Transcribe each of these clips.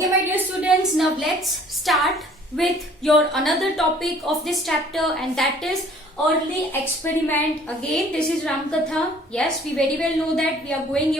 Okay, my dear students, now let's start with your another topic of this chapter, and that is early experiment. Again, this is Ramkatha. Yes, we very well know that we are going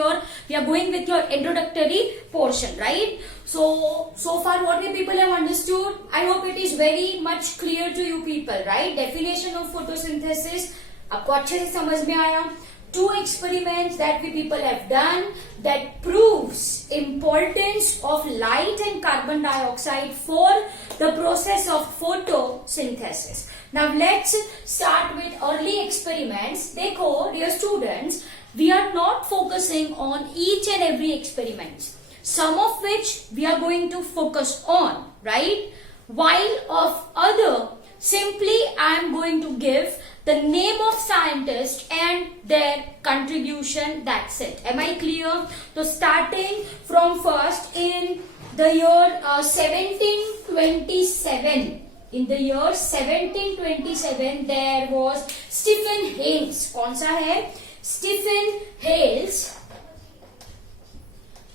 with your introductory portion, right? So far what we people have understood, I hope it is very much clear to you people, right? Definition of photosynthesis आपको अच्छे से समझ में आया. Two experiments that we people have done that proves importance of light and carbon dioxide for the process of photosynthesis. Now let's start with early experiments. देखो dear students, we are not focusing on each and every experiment, some of which we are going to focus on, right? While of other, simply I am going to give the name of scientist and their contribution. That's it. Am I clear? So starting from first, in the year 1727, in the year 1727 there was Stephen Hales. कौन सा है? Stephen Hales.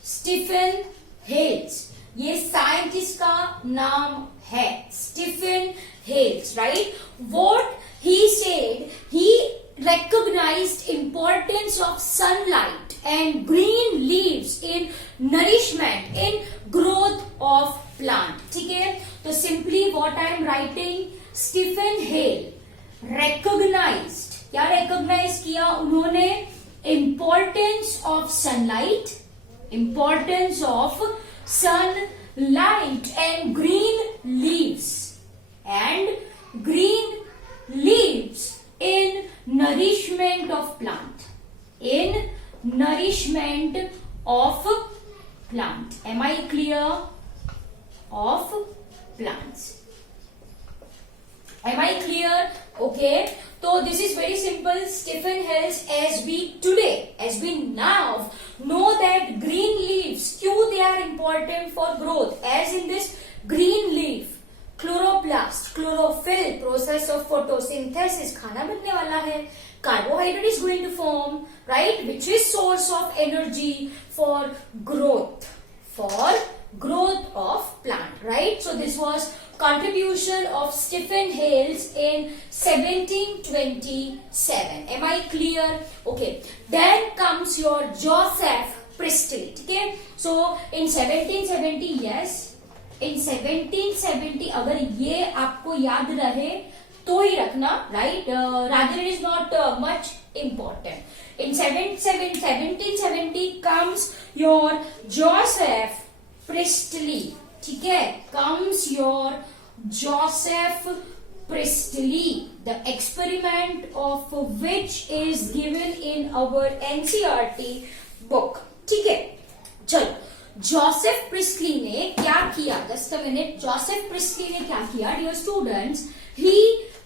Stephen Hales, ये scientist का नाम है. Stephen Hales, right? What he said, he recognized importance of sunlight and green leaves in nourishment, in growth of plant. ठीक है? तो simply what I am writing, Stephen Hale recognized, क्या recognize किया उन्होंने? Importance of sunlight, importance of sunlight and green leaves, and green leaves in nourishment of plant, in nourishment of plant. Am I clear? Of plants. Am I clear? Okay, so this is very simple. Stephen Hales, as we now know that green leaves, क्यों they are important for growth, as in this green leaf, chloroplast, chlorophyll, process of photosynthesis, खाना बनने वाला है, carbohydrate is going to form, right, which is source of energy for growth of plant, right. So this was contribution of Stephen Hales in 1727. Am I clear? Okay, then comes your Joseph Priestley. ठीक है? So in 1770, yes, in 1770, अगर ये आपको याद रहे तो ही रखना, right? Rather it is not much important. In 1770 comes your Joseph Priestley. ठीक है? Comes your Joseph Priestley, the experiment of which is given in our NCERT book. ठीक है? चलो, जोसेफ प्रिस्टली ने क्या किया? Just a minute. Joseph Priestley ने क्या किया dear students? He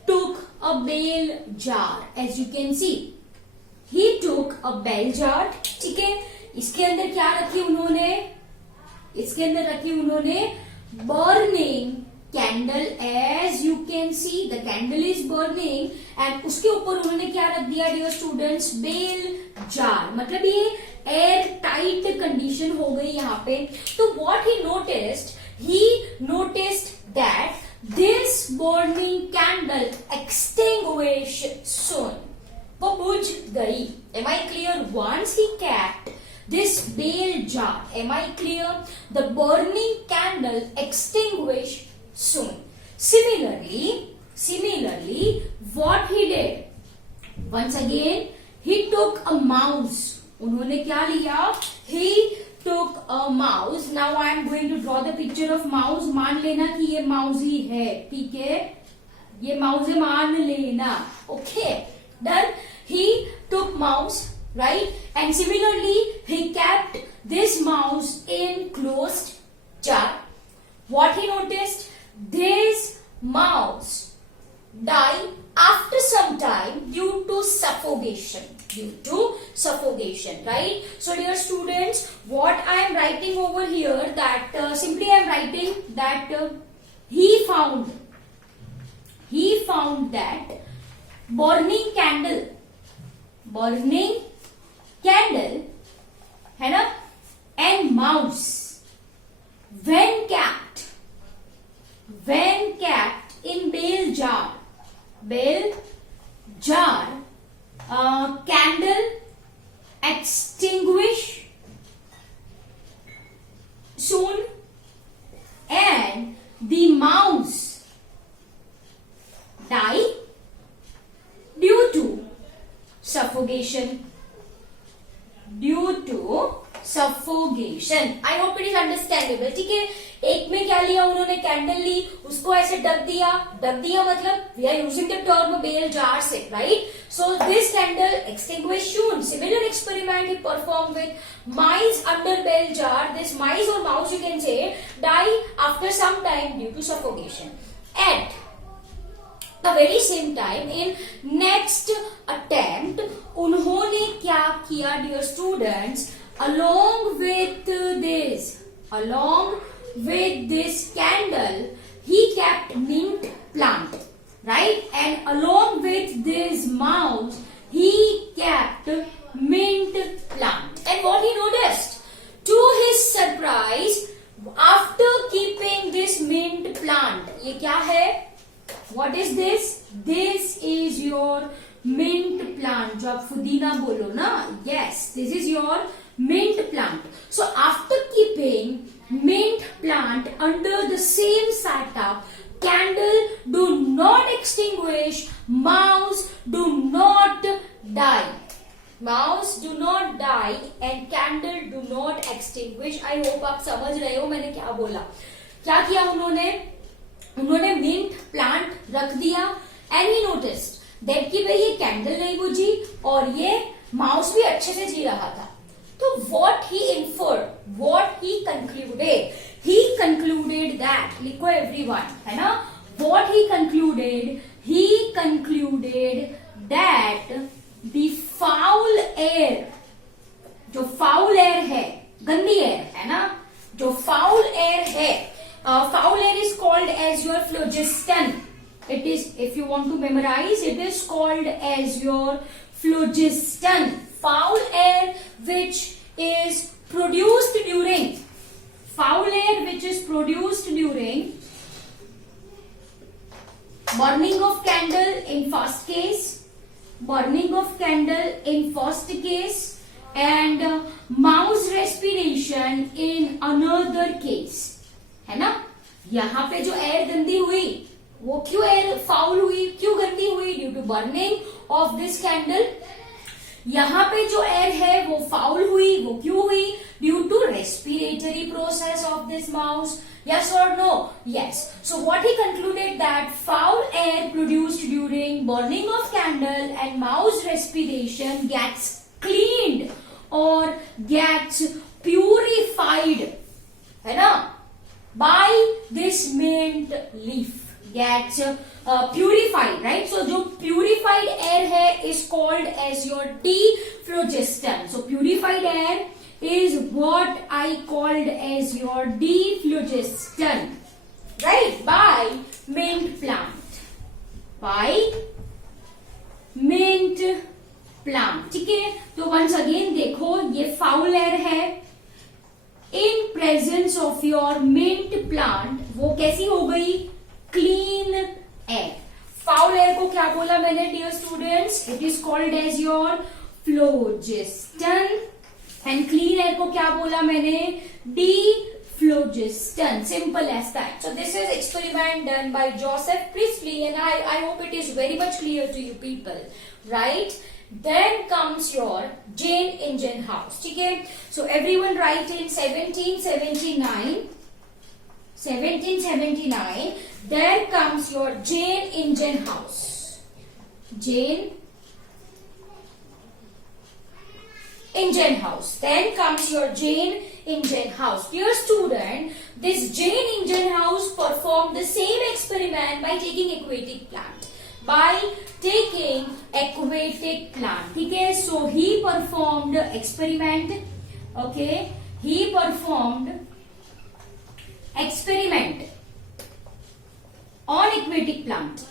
took a bell jar, as you can see, he took a bell jar. ठीक है? इसके अंदर क्या रखी उन्होंने? इसके अंदर रखी उन्होंने burning candle, as you can see the candle is burning, and उसके ऊपर उन्होंने क्या रख दिया डियर स्टूडेंट्स? Bell jar. मतलब ये एयर टाइट कंडीशन हो गई यहाँ पे. तो what he noticed that this burning candle extinguish soon, वो बुझ गई. Am I clear? Once he kept this bale jar, am I clear? The burning candle extinguished soon. Similarly, what he did? Once again, he took a mouse. उन्होंने क्या लिया? He took a mouse. Now I am going to draw the picture of mouse. मान लेना कि ये mouse ही है. ठीक है? ये mouse है, मान लेना. Okay, done. He took mouse, right? And similarly, he kept this mouse in closed jar. What he noticed? This mouse died after some time due to suffocation. Right? So dear students, what I am writing over here, that simply I am writing that he found that burning candle है ना, and mouse, when soon and the mouse die due to suffocation. Due to suffocation. I hope it is understandable. ठीक है, एक में क्या लिया उन्होंने, candle ली, उसको ऐसे ढक दिया मतलब we are using the term bell jar से, right? So this candle extinguished soon. Similar experiment he performed with mice under bell jar. This mice or mouse you can say die after some time due to suffocation. At the very same time in next attempt उन्होंने क्या किया dear students, along with this candle he kept mint plant, right? And along with this mouse he kept mint plant. And what he noticed, to his surprise, after keeping this mint plant, ये क्या है, what is this? This is your mint plant. जो आप पुदीना बोलो ना, yes, this is your mint plant. So after keeping mint plant under the same setup, candle do not extinguish, mouse do not die. Mouse do not die and candle do not extinguish. I hope आप समझ रहे हो मैंने क्या बोला. क्या किया उन्होंने मिंट प्लांट रख दिया एंड ही नोटिस्ड दैट कि भाई ये कैंडल नहीं बुझी और ये माउस भी अच्छे से जी रहा था. तो what he inferred, what he concluded that, लिखो एवरीवन, है ना, what he concluded that the foul air, जो फाउल एयर है, गंदी एयर है ना, जो फाउल एयर है, foul air is called as your phlogiston. It is, if you want to memorize, it is called as your phlogiston. Foul air which is produced during burning of candle in first case, and mouse respiration in another case. है ना, यहाँ पे जो air गंदी हुई वो क्यों air foul हुई, क्यों गंदी हुई, due to burning of this candle. यहाँ पे जो एयर है वो फाउल हुई, वो क्यों हुई, due to respiratory process of this mouse. Yes or no? Yes. So what he concluded that foul air produced during burning of candle and mouse respiration gets cleaned or gets purified, है ना, by this mint leaf, gets purified, right? So जो purified air है is called as your dephlogiston. So purified air is what I called as your dephlogiston, right? By mint plant, ठीक है. तो once again देखो, ये foul air है, in presence of your mint plant वो कैसी हो गई, क्लीन एयर. फाउल एयर को क्या बोला मैंने dear students, it is called as your phlogiston. And clean air को क्या बोला मैंने, dephlogiston. Simple as that. So this is experiment done by Joseph Priestley and I hope it is very much clear to you people, right? Then comes your Jane Ingenhouse. ठीक है, so everyone write in 1779 there comes your Jane Ingenhouse. Then comes your Jane Ingenhouse. Dear student, this Jane Ingenhouse performed the same experiment by taking aquatic plant. ठीक है, so he performed experiment. Okay, he performed experiment on aquatic plant.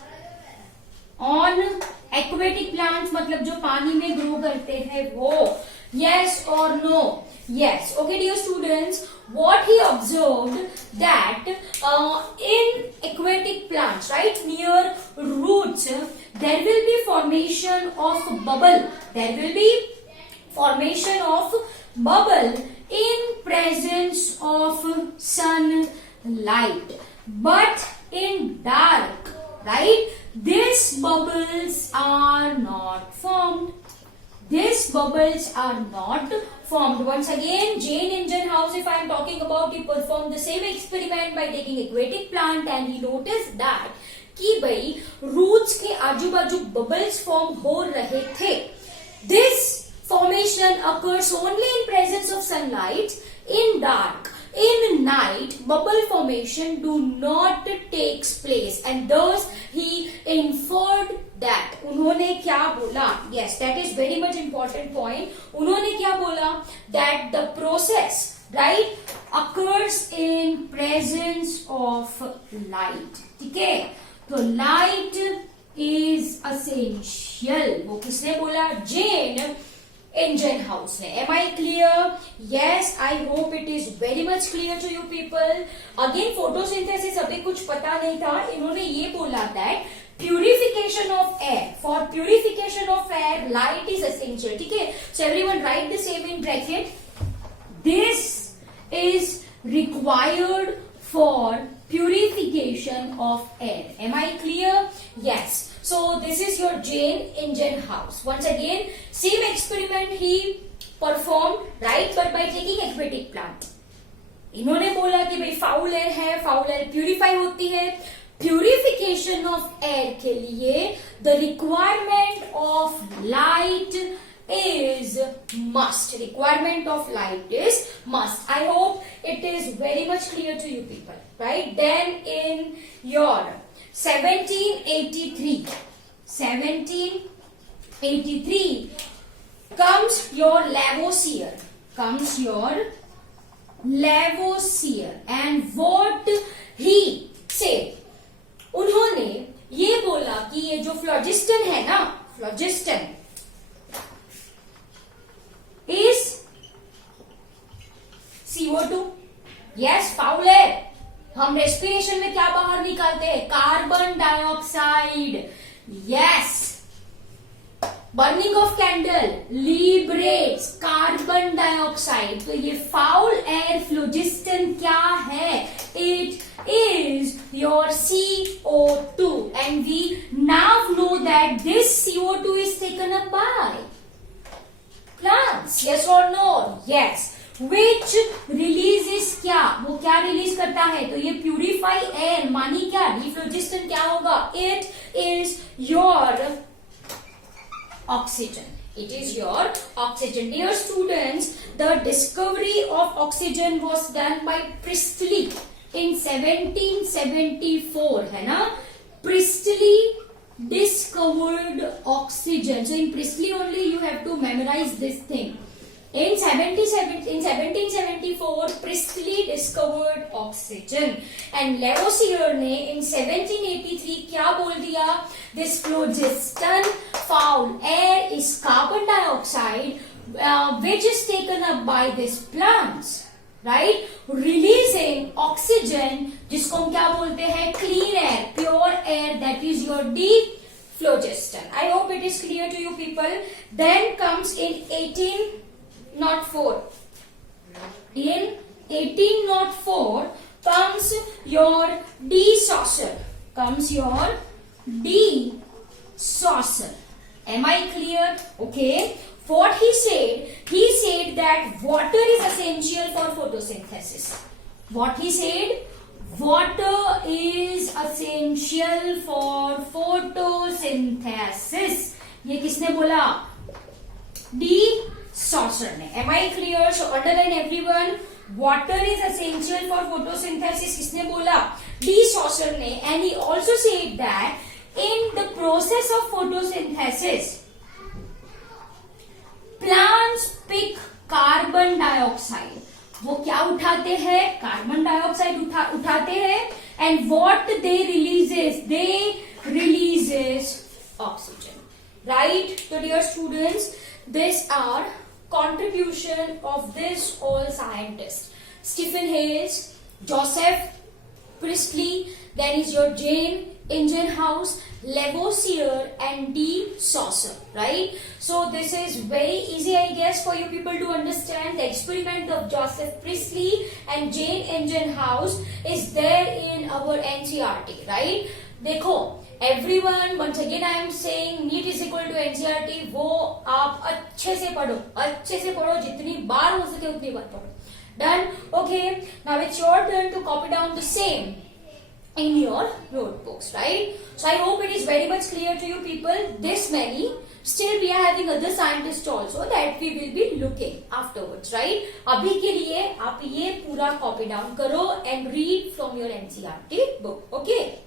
On aquatic plants मतलब जो पानी में grow करते हैं वो. Yes or no? Yes. Okay, dear students, what he observed that in aquatic plants, right, near roots, there will be formation of bubble. There will be formation of bubble in presence of sunlight, but in dark, right, these bubbles are not formed. These bubbles are not formed. Once again, Jane Ingenhousz, if I am talking about, he performed the same experiment by taking aquatic plant and he noticed that कि भाई roots के आजू बाजू bubbles form हो रहे थे. This formation occurs only in presence of sunlight. In dark, in night, bubble formation do not takes place, and thus he inferred that. उन्होंने क्या बोला? Yes, that is very much important point. उन्होंने क्या बोला? That the process, right, occurs in presence of light. ठीक है? तो light is essential. वो किसने बोला? जेन इंजनहाउस ने. Am I clear? Yes, I hope it is very much clear to you people. Again photosynthesis अभी कुछ पता नहीं था. इन्होंने ये बोला that purification of air, for purification of air light is essential. ठीक है? So everyone write the same in bracket. This is required for purification of air. Am I clear? Yes. So this is your Jane Ingenhousz. Once again, same experiment he performed, right, but by taking aquatic plant. इन्होंने बोला कि भाई foul air है, foul air purify होती है. Purification of air के लिए the requirement of light is must. Requirement of light is must. I hope it is very much clear to you people, right? Then in your 1783 comes your Lavoisier. And what he said, उन्होंने ये बोला कि ये जो phlogiston है ना, phlogiston is CO2. yes, foul air. हम respiration में क्या बाहर निकालते हैं? Carbon dioxide. Yes, burning of candle liberates carbon dioxide. तो ये फाउल एयर फ्लोजिस्टन क्या है? It is your CO2 and we now know that this CO2 is taken up by plants. yes or no? yes. which releases क्या? वो क्या release करता है? तो ये प्यूरिफाई एयर मानी क्या? डिफ्लोजिस्टन क्या होगा? It is your oxygen. It is your oxygen. Dear students, the discovery of oxygen was done by Priestley in 1774. है ना? Priestley discovered oxygen. So in Priestley only you have to memorize this thing. In 1774 Priestley discovered oxygen and Lavoisier ने in 1783 क्या बोल दिया? This phlogiston foul air is carbon dioxide which is taken up by these plants, right, releasing oxygen जिसको हम क्या बोलते हैं? clean air, pure air, that is your phlogiston. I hope it is clear to you people. Then comes in 1804. In 1804 comes your de-Saussure. Am I clear? Okay. What he said that water is essential for photosynthesis. What he said? Water is essential for photosynthesis. ये किसने बोला? de-Saussure ने. Am I clear? So underline everyone. Water is essential for photosynthesis. किसने बोला? de-Saussure ने. And he also said that in the process of photosynthesis, plants pick carbon dioxide. वो क्या उठाते हैं? कार्बन डाइऑक्साइड उठाते हैं. And what they releases? They releases oxygen. Right? So dear students, these are contribution of this all scientists: Stephen Hales, Joseph Priestley, then is your Jane Ingenhouse, Lavoisier, and de Saussure, right? So this is very easy, I guess, for you people to understand. The experiment of Joseph Priestley and Jane Ingenhouse is there in our NCERT, right? देखो everyone, once again I am saying NEET is equal to NCERT, वो आप अच्छे से पढ़ो, जितनी बार हो सके उतनी बार पढ़ो. Done? Okay, now it's your turn to copy down the same in your notebooks, right? So I hope it is very much clear to you people, this many. Still we are having other scientists also that we will be looking afterwards, right? अभी के लिए आप ये पूरा copy down करो and read from your NCERT book, okay?